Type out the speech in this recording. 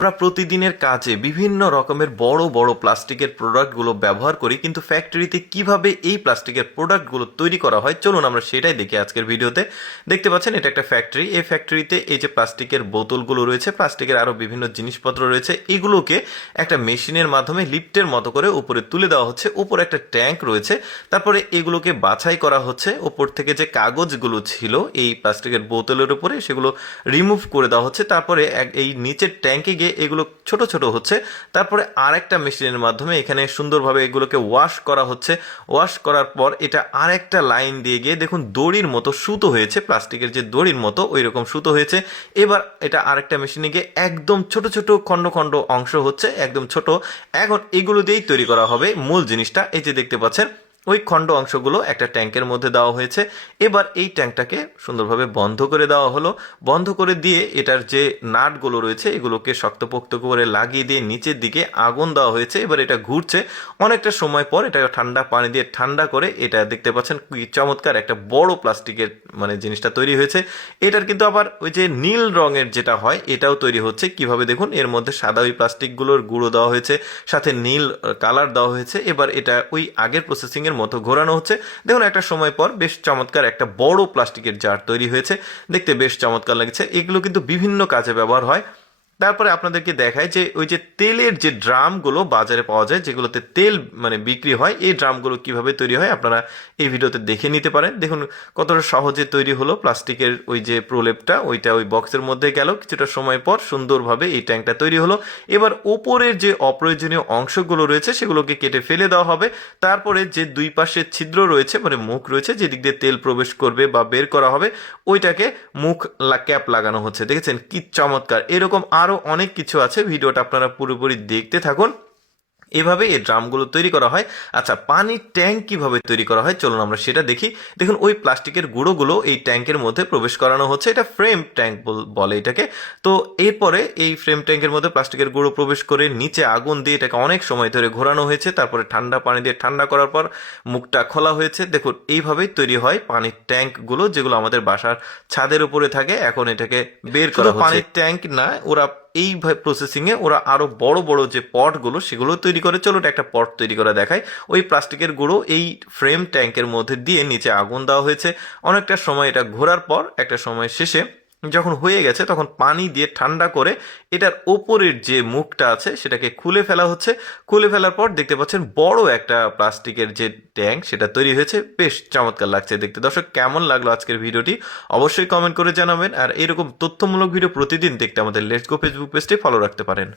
আমরা প্রতিদিনের কাজে বিভিন্ন রকমের বড় বড় প্লাস্টিকের প্রোডাক্টগুলো ব্যবহার করি, কিন্তু ফ্যাক্টরিতে কিভাবে এই প্লাস্টিকের প্রোডাক্টগুলো তৈরি করা হয় চলুন আমরা সেটাই দেখি আজকের ভিডিওতে। দেখতে পাচ্ছেন এটা একটা ফ্যাক্টরি। এই ফ্যাক্টরিতে এই যে প্লাস্টিকের বোতলগুলো রয়েছে, প্লাস্টিকের আরও বিভিন্ন জিনিসপত্র রয়েছে, এগুলোকে একটা মেশিনের মাধ্যমে লিফটের মতো করে উপরে তুলে দেওয়া হচ্ছে। উপরে একটা ট্যাঙ্ক রয়েছে, তারপরে এগুলোকে বাছাই করা হচ্ছে। ওপর থেকে যে কাগজগুলো ছিল এই প্লাস্টিকের বোতলের উপরে সেগুলো রিমুভ করে দেওয়া হচ্ছে। তারপরে এই নিচের ট্যাঙ্কে গিয়ে এগুলো ছোট ছোট হচ্ছে। তারপরে আরেকটা মেশিনের মাধ্যমে এখানে সুন্দরভাবে এগুলোকে ওয়াশ করা হচ্ছে। ওয়াশ করার পর এটা আরেকটা লাইন দিয়ে গিয়ে দেখুন দড়ির মতো সুতো হয়েছে, প্লাস্টিকের যে দড়ির মতো ওই রকম সুতো হয়েছে। এবার এটা আরেকটা মেশিনে গিয়ে একদম ছোট ছোট খণ্ড খণ্ড অংশ হচ্ছে, একদম ছোট। এখন এগুলো দিয়েই তৈরি করা হবে মূল জিনিসটা। এই যে দেখতে পাচ্ছেন ওই খণ্ড অংশগুলো একটা ট্যাঙ্কের মধ্যে দেওয়া হয়েছে। এবার এই ট্যাঙ্কটাকে সুন্দরভাবে বন্ধ করে দেওয়া হলো। বন্ধ করে দিয়ে এটার যে নাটগুলো রয়েছে এগুলোকে শক্তপোক্ত করে লাগিয়ে দিয়ে নিচের দিকে আগুন দেওয়া হয়েছে। এবার এটা ঘুরছে। অনেকটা সময় পর এটা ঠান্ডা পানি দিয়ে ঠান্ডা করে এটা দেখতে পাচ্ছেন কি চমৎকার একটা বড় প্লাস্টিকের জিনিসটা তৈরি হয়েছে। এটার কিন্তু আবার ওই যে নীল রঙের যেটা হয় এটাও তৈরি হচ্ছে। কিভাবে দেখুন, এর মধ্যে সাদা ওই প্লাস্টিকগুলোর গুঁড়ো দেওয়া হয়েছে, সাথে নীল কালার দেওয়া হয়েছে। এবার এটা ওই আগের প্রসেসিং এর মতো ঘোরানো হচ্ছে। দেখুন একটা সময় পর বেশ চমৎকার একটা বড় প্লাস্টিকের জার তৈরি হয়েছে। দেখতে বেশ চমৎকার লাগছে। এগুলো কিন্তু বিভিন্ন কাজে ব্যবহার হয়। তারপরে আপনাদেরকে দেখায় যে ওই যে তেলের যে ড্রামগুলো বাজারে পাওয়া যায়, যেগুলোতে তেল বিক্রি হয়, এই ড্রামগুলো কিভাবে তৈরি হয় আপনারা এই ভিডিওতে দেখে নিতে পারেন। দেখুন কতটা সহজে তৈরি হলো। প্লাস্টিকের ওই যে প্রলেপটা ওইটা ওই বক্সের মধ্যে গেল, কিছুটা সময় পর সুন্দরভাবে এই ট্যাঙ্কটা তৈরি হলো। এবার ওপরের যে অপ্রয়োজনীয় অংশগুলো রয়েছে সেগুলোকে কেটে ফেলে দেওয়া হবে। তারপরে যে দুই পাশে ছিদ্র রয়েছে, মুখ রয়েছে যেদিক দিয়ে তেল প্রবেশ করবে বা বের করা হবে, ওইটাকে মুখ ক্যাপ লাগানো হচ্ছে। দেখেছেন কি চমৎকার। এরকম আরো অনেক কিছু আছে, ভিডিওটা আপনারা পুরোপুরি দেখতে থাকুন। এভাবে এই ড্রামগুলো তৈরি করা হয়। আচ্ছা, পানির ট্যাঙ্ক কিভাবে তৈরি করা হয় চলুন আমরা সেটা দেখি। দেখুন ওই প্লাস্টিকের গুঁড়োগুলো এই ট্যাঙ্কের মধ্যে প্রবেশ করানো হচ্ছে। এটা ফ্রেম ট্যাঙ্ক বলে এটাকে। তো এরপরে এই ফ্রেম ট্যাঙ্কের মধ্যে প্লাস্টিকের গুঁড়ো প্রবেশ করে নিচে আগুন দিয়ে এটাকে অনেক সময় ধরে ঘোরানো হয়েছে। তারপরে ঠান্ডা পানি দিয়ে ঠান্ডা করার পর মুখটা খোলা হয়েছে। দেখুন এইভাবেই তৈরি হয় পানির ট্যাঙ্কগুলো, যেগুলো আমাদের বাসার ছাদের উপরে থাকে। এখন এটাকে বের করা হচ্ছে। পানির ট্যাঙ্ক না, ওরা এই প্রসেসিং এ ওরা আরো বড় বড় যে পটগুলো সেগুলো তৈরি করে। চলো একটা পট তৈরি করে দেখায়। ওই প্লাস্টিকের গুঁড়ো এই ফ্রেম ট্যাঙ্কের মধ্যে দিয়ে নিচে আগুন দেওয়া হয়েছে। অনেকটা সময় এটা ঘোরার পর একটা সময় শেষে যখন হয়ে গেছে তখন পানি দিয়ে ঠান্ডা করে এটার ওপরের যে মুখটা আছে সেটাকে খুলে ফেলা হচ্ছে। খুলে ফেলার পর দেখতে পাচ্ছেন বড় একটা প্লাস্টিকের যে ট্যাঙ্ক সেটা তৈরি হয়েছে। বেশ চমৎকার লাগছে দেখতে। দর্শক কেমন লাগলো আজকের ভিডিওটি অবশ্যই কমেন্ট করে জানাবেন। আর এরকম তথ্যমূলক ভিডিও প্রতিদিন দেখতে আমাদের লেটস গো ফেসবুক পেজটি ফলো রাখতে পারেন।